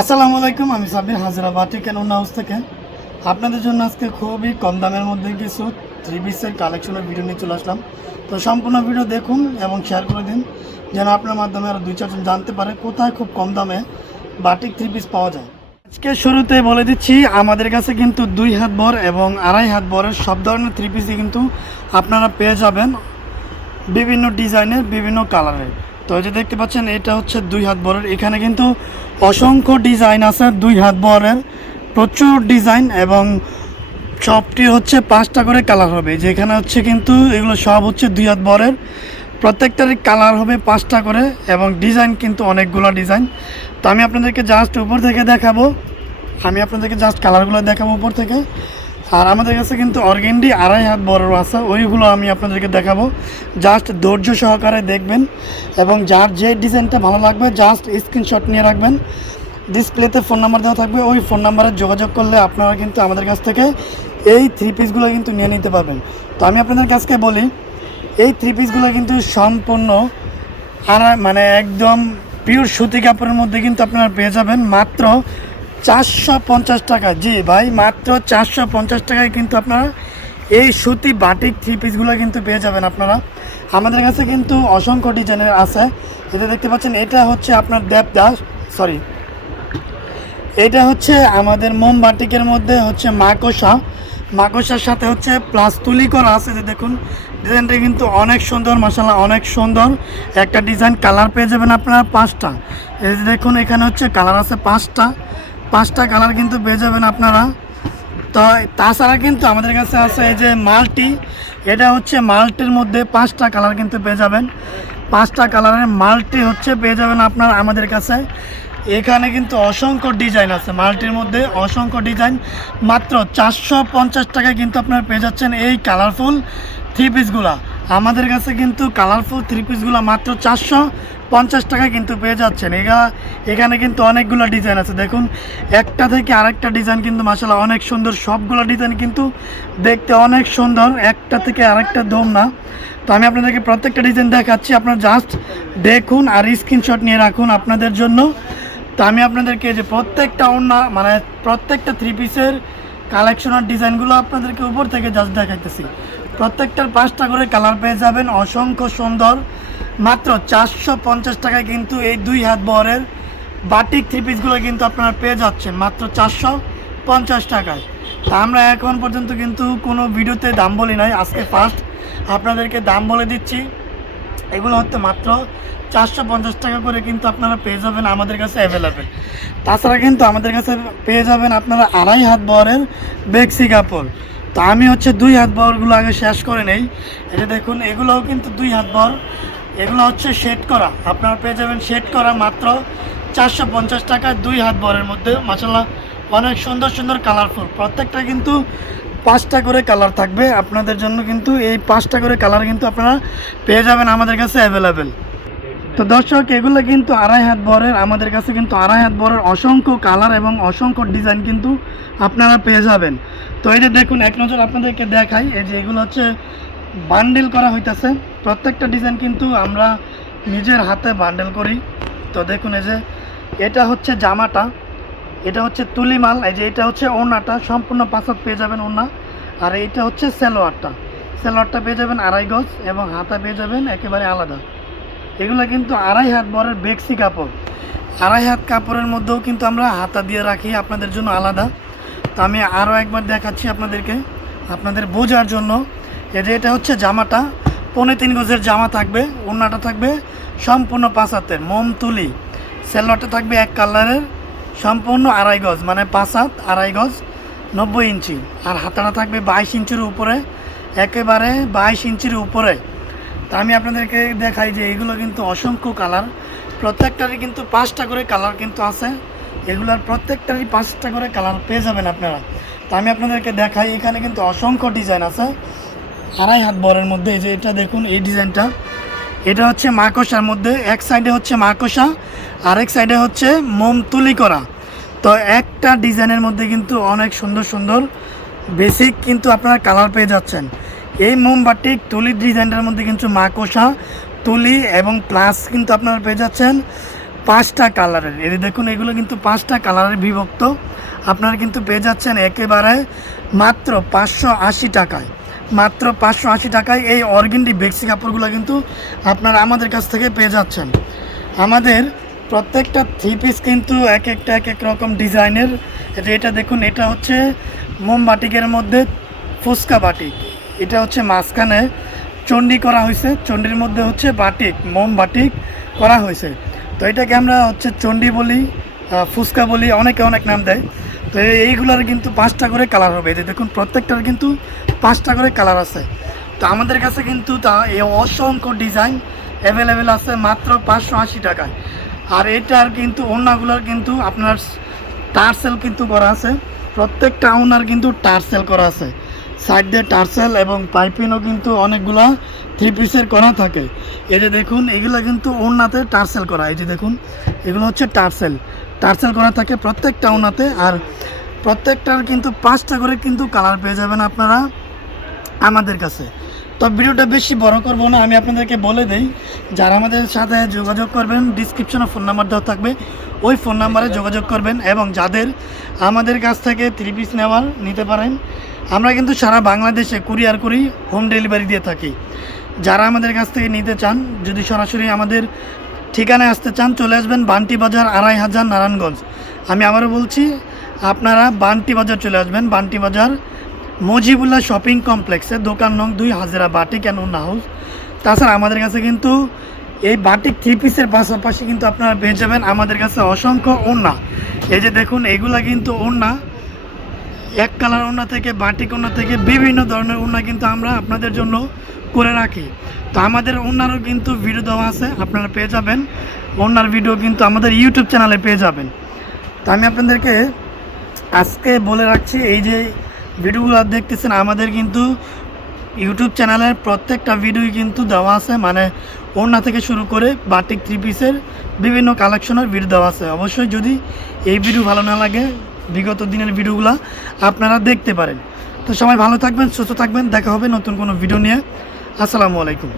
আসসালামু আলাইকুম, আমি সাবির হাজরা বাটি কেন হাউস থেকে আপনাদের জন্য আজকে খুবই কম দামের মধ্যে কিছু থ্রি পিসের কালেকশনের ভিডিও নিয়ে চলে আসলাম। তো সম্পূর্ণ ভিডিও দেখুন এবং শেয়ার করে দিন, যেন আপনার মাধ্যমে আরও দুই চারজন জানতে পারে কোথায় খুব কম দামে বাটিক থ্রি পিস পাওয়া যায়। আজকে শুরুতে বলে দিচ্ছি, আমাদের কাছে কিন্তু দুই হাত ভর এবং আড়াই হাত ভরের সব ধরনের থ্রি পিসই কিন্তু আপনারা পেয়ে যাবেন। বিভিন্ন ডিজাইনের বিভিন্ন কালারের তো এই যে দেখতে পাচ্ছেন, এটা হচ্ছে দুই হাত বরের। এখানে কিন্তু অসংখ্য ডিজাইন আছে দুই হাত বরের। প্রচুর ডিজাইন এবং সবটি হচ্ছে পাঁচটা করে কালার হবে। যেখানে হচ্ছে কিন্তু এগুলো সব হচ্ছে দুই হাত বরের। প্রত্যেকটারই কালার হবে পাঁচটা করে এবং ডিজাইন কিন্তু অনেকগুলো ডিজাইন। তো আমি আপনাদেরকে জাস্ট উপর থেকে দেখাবো। আমি আপনাদেরকে জাস্ট কালারগুলো দেখাবো উপর থেকে। আর আমাদের কাছে কিন্তু অর্গেন্ডি আড়াই হাত বড় আছে, ওইগুলো আমি আপনাদেরকে দেখাবো। জাস্ট ধৈর্য সহকারে দেখবেন এবং যার যে ডিজাইনটা ভালো লাগবে জাস্ট স্ক্রিনশট নিয়ে রাখবেন। ডিসপ্লেতে ফোন নাম্বার দেওয়া থাকবে, ওই ফোন নাম্বারে যোগাযোগ করলে আপনারা কিন্তু আমাদের কাছ থেকে এই থ্রি পিসগুলো কিন্তু নিয়ে নিতে পারবেন। তো আমি আপনাদের কাছকে বলি, এই থ্রি পিসগুলো কিন্তু সম্পূর্ণ আর মানে একদম পিওর সুতি কাপড়ের মধ্যে কিন্তু আপনারা পেয়ে যাবেন। মাত্র চারশো পঞ্চাশ টাকা। জি ভাই, মাত্র চারশো পঞ্চাশ টাকায় কিন্তু আপনারা এই সুতি বাটিক থ্রি পিসগুলো কিন্তু পেয়ে যাবেন আপনারা। আমাদের কাছে কিন্তু অসংখ্য ডিজাইনের আছে। এটা দেখতে পাচ্ছেন, এটা হচ্ছে আপনার দেবদাস সরি এটা হচ্ছে আমাদের মোম বাটিকের মধ্যে হচ্ছে মাকসা। মাকসার সাথে হচ্ছে প্লাস তুলি করা আছে, যে দেখুন, ডিজাইনটা কিন্তু অনেক সুন্দর মশালা অনেক সুন্দর। একটা ডিজাইন কালার পেয়ে যাবেন আপনারা পাঁচটা। এই যে দেখুন, এখানে হচ্ছে কালার আছে পাঁচটা। পাঁচটা কালার কিন্তু পেয়ে যাবেন আপনারা। তো তাছাড়া কিন্তু আমাদের কাছে আছে এই যে মাল্টি। এটা হচ্ছে মাল্টির মধ্যে পাঁচটা কালার কিন্তু পেয়ে যাবেন। পাঁচটা কালারের মাল্টি হচ্ছে পেয়ে যাবেন আপনার আমাদের কাছে। এখানে কিন্তু অসংখ্য ডিজাইন আছে মাল্টির মধ্যে অসংখ্য ডিজাইন। মাত্র চারশো পঞ্চাশ টাকায় কিন্তু আপনারা পেয়ে যাচ্ছেন এই কালারফুল থ্রি পিসগুলা। আমাদের কাছে কিন্তু কালারফুল থ্রি পিসগুলো মাত্র চারশো পঞ্চাশ টাকায় কিন্তু পেয়ে যাচ্ছেন। এগা, এখানে কিন্তু অনেকগুলো ডিজাইন আছে। দেখুন, একটা থেকে আরেকটা ডিজাইন কিন্তু মাসালা অনেক সুন্দর। সবগুলো ডিজাইন কিন্তু দেখতে অনেক সুন্দর। একটা থেকে আরেকটা দম না। তো আমি আপনাদেরকে প্রত্যেকটা ডিজাইন দেখাচ্ছি। আপনারা জাস্ট দেখুন আর স্ক্রিনশট নিয়ে রাখুন আপনাদের জন্য। তো আমি আপনাদেরকে যে প্রত্যেকটা ওড়না মানে প্রত্যেকটা থ্রি পিসের কালেকশন আর ডিজাইনগুলো আপনাদেরকে উপর থেকে জাস্ট দেখাইতেছি। প্রত্যেকটার পাঁচটা করে কালার পেয়ে যাবেন অসংখ্য সুন্দর। মাত্র চারশো পঞ্চাশ টাকায় কিন্তু এই দুই হাত বহরের বাটিক থ্রি পিসগুলো কিন্তু আপনারা পেয়ে যাচ্ছেন। মাত্র চারশো পঞ্চাশ টাকায়। তা আমরা এখন পর্যন্ত কিন্তু কোনো ভিডিওতে দাম বলি নাই। আজকে ফার্স্ট আপনাদেরকে দাম বলে দিচ্ছি। এগুলো হচ্ছে মাত্র চারশো পঞ্চাশ টাকা করে কিন্তু আপনারা পেয়ে যাবেন আমাদের কাছে অ্যাভেলেবেল তাছাড়া কিন্তু আমাদের কাছে পেয়ে যাবেন আপনারা আড়াই হাত বহরের বেক্সি কাপড়। তো আমি হচ্ছে দুই হাত বহরগুলো আগে শেষ করে নেই। এটা দেখুন, এগুলোও কিন্তু দুই হাত বহর এগুলো হচ্ছে শেড করা। আপনারা পেয়ে যাবেন শেড করা মাত্র চারশো পঞ্চাশ টাকা দুই হাত বহরের মধ্যে। মাসাল্লাহ অনেক সুন্দর সুন্দর কালারফুল প্রত্যেকটা কিন্তু পাঁচটা করে কালার থাকবে। আপনাদের জন্য কিন্তু এই পাঁচটা করে কালার কিন্তু আপনারা পেয়ে যাবেন আমাদের কাছে অ্যাভেলেবেল তো দর্শক, এগুলো কিন্তু আড়াই হাত বরের, আমাদের কাছে কিন্তু আড়াই হাত বরের অসংখ্য কালার এবং অসংখ্য ডিজাইন কিন্তু আপনারা পেয়ে যাবেন। তো যে দেখুন, এক নজর আপনাদেরকে দেখাই, এই যে এগুলো হচ্ছে বান্ডেল করা হইতেছে। প্রত্যেকটা ডিজাইন কিন্তু আমরা নিজের হাতে বান্ডেল করি। তো দেখুন, এই যে এটা হচ্ছে জামাটা, এটা হচ্ছে তুলিমাল, এই যে এটা হচ্ছে ওড়নাটা, সম্পূর্ণ পাঁচক পেয়ে যাবেন ওড়না। আর এইটা হচ্ছে সেলোয়ারটা। সেলোয়ারটা পেয়ে যাবেন আড়াই গজ এবং হাতা পেয়ে যাবেন একেবারে আলাদা। এগুলো কিন্তু আড়াই হাত বরের বেক্সি কাপড়। আড়াই হাত কাপড়ের মধ্যেও কিন্তু আমরা হাতা দিয়ে রাখি, আপনাদের জন্য আলাদা। তো আমি আরও একবার দেখাচ্ছি আপনাদেরকে, আপনাদের বোঝার জন্য। যে এটা হচ্ছে জামাটা, পৌনে তিন গজের জামা থাকবে, ওড়নাটা থাকবে সম্পূর্ণ পাঁচ হাতের, মোম তুলি। সেলোয়ারটা থাকবে এক কালারের, সম্পূর্ণ আড়াই গজ মানে পাঁচ হাত, আড়াই গজ, নব্বই ইঞ্চি। আর হাতাটা থাকবে বাইশ ইঞ্চির উপরে, একেবারে বাইশ ইঞ্চির উপরে। তা আমি আপনাদেরকে দেখাই যে এগুলো কিন্তু অসংখ্য কালার। প্রত্যেকটারই কিন্তু পাঁচটা করে কালার কিন্তু আছে। এগুলার প্রত্যেকটারই পাঁচটা করে কালার পেয়ে যাবেন আপনারা। তা আমি আপনাদেরকে দেখাই, এখানে কিন্তু অসংখ্য ডিজাইন আছে। আড়াই হাত বরের মধ্যে, এই যে এটা দেখুন, এই ডিজাইনটা। এটা হচ্ছে মাকসার মধ্যে, এক সাইডে হচ্ছে মাকসা, আরেক সাইডে হচ্ছে মোম তুলি করা। তো একটা ডিজাইনের মধ্যে কিন্তু অনেক সুন্দর সুন্দর, বেসিক কিন্তু আপনারা কালার পেয়ে যাচ্ছেন। এই মোমবাটিক তুলির ডিজাইনটার মধ্যে কিন্তু মাকসা, তুলি এবং প্লাস কিন্তু আপনারা পেয়ে যাচ্ছেন পাঁচটা কালারের। যে দেখুন, এগুলো কিন্তু পাঁচটা কালারের বিভক্ত। আপনারা কিন্তু পেয়ে যাচ্ছেন একেবারে মাত্র পাঁচশো আশি টাকায়। মাত্র পাঁচশো আশি টাকায় এই অর্গেন্ডি বেক্সি কাপড়গুলো কিন্তু আপনারা আমাদের কাছ থেকে পেয়ে যাচ্ছেন। আমাদের প্রত্যেকটা থ্রি পিস কিন্তু এক একটা, এক এক রকম ডিজাইনের। এটা দেখুন, এটা হচ্ছে মোমবাটিকের মধ্যে ফুচকা বাটিক। এটা হচ্ছে মাঝখানে চণ্ডী করা হয়েছে। চণ্ডীর মধ্যে হচ্ছে বাটিক, মোম বাটিক করা হয়েছে। তো এটাকে আমরা হচ্ছে চণ্ডী বলি ফুচকা বলি, অনেকে অনেক নাম দেয়। তো এই- এইগুলোর কিন্তু পাঁচটা করে কালার হবে। যে দেখুন, প্রত্যেকটার কিন্তু পাঁচটা করে কালার আছে। তো আমাদের কাছে কিন্তু তা, এই অসংখ্য ডিজাইন অ্যাভেলেবেল আছে মাত্র পাঁচশো আশি টাকায়। আর এটার কিন্তু ওনাগুলোর কিন্তু আপনার টার্সেল কিন্তু করা আছে। প্রত্যেকটা ওনার কিন্তু টার্সেল করা আছে। সাইড দিয়ে টার্সেল এবং পাইপিংও কিন্তু অনেকগুলা থ্রি পিসের করা থাকে। এই যে দেখুন, এগুলো কিন্তু ওনাতে টার্সেল করা। এই যে দেখুন, এগুলো হচ্ছে টার্সেল। টার্সেল করা থাকে প্রত্যেকটা ওনাতে আর প্রত্যেকটার কিন্তু পাঁচটা করে কিন্তু কালার পেয়ে যাবেন আপনারা আমাদের কাছে। তো ভিডিওটা বেশি বড় করব না, আমি আপনাদেরকে বলে দেই, যারা আমাদের সাথে যোগাযোগ করবেন ডিসক্রিপশনে ফোন নাম্বার দেওয়া থাকবে, ওই ফোন নাম্বারে যোগাযোগ করবেন এবং যাদের আমাদের কাছ থেকে থ্রি পিস নেওয়ার নিতে পারেন আমরা কিন্তু সারা বাংলাদেশে কুরিয়ার করি, হোম ডেলিভারি দিয়ে থাকি। যারা আমাদের কাছ থেকে নিতে চান, যদি সরাসরি আমাদের ঠিকানায় আসতে চান, চলে আসবেন বান্টি বাজার, আড়াই হাজার নারায়ণগঞ্জ। আমি আবারও বলছি, আপনারা বান্টি বাজার চলে আসবেন। বান্টি বাজার মজিবুল্লাহ শপিং কমপ্লেক্সে, দোকান নং দুই, হাজারা বাটিক অ্যান্ড ওন্না হাউস। তাছাড়া আমাদের কাছে কিন্তু এই বাটিক থ্রি পিসের পাশাপাশি কিন্তু আপনারা পেয়ে যাবেন আমাদের কাছে অসংখ্য ওন্না এই যে দেখুন, এগুলা কিন্তু ওন্না এক কালার ওনা থেকে বাটিক ওনা থেকে বিভিন্ন ধরনের ওনা কিন্তু আমরা আপনাদের জন্য করে রাখি। তো আমাদের ওনারও কিন্তু ভিডিও দেওয়া আছে, আপনারা পেয়ে যাবেন। ওনার ভিডিও কিন্তু আমাদের ইউটিউব চ্যানেলে পেয়ে যাবেন। তো আমি আপনাদেরকে আজকে বলে রাখছি, এই যে ভিডিওগুলো দেখতেছেন, আমাদের কিন্তু ইউটিউব চ্যানেলের প্রত্যেকটা ভিডিওই কিন্তু দেওয়া আছে। মানে ওড়না থেকে শুরু করে বাটিক থ্রি পিসের বিভিন্ন কালেকশনের ভিডিও দেওয়া আছে। অবশ্যই যদি এই ভিডিও ভালো না লাগে বিগত দিনের ভিডিওগুলো আপনারা দেখতে পারেন। তো সবাই ভালো থাকবেন, সুস্থ থাকবেন। দেখা হবে নতুন কোনো ভিডিও নিয়ে। আসসালামু আলাইকুম।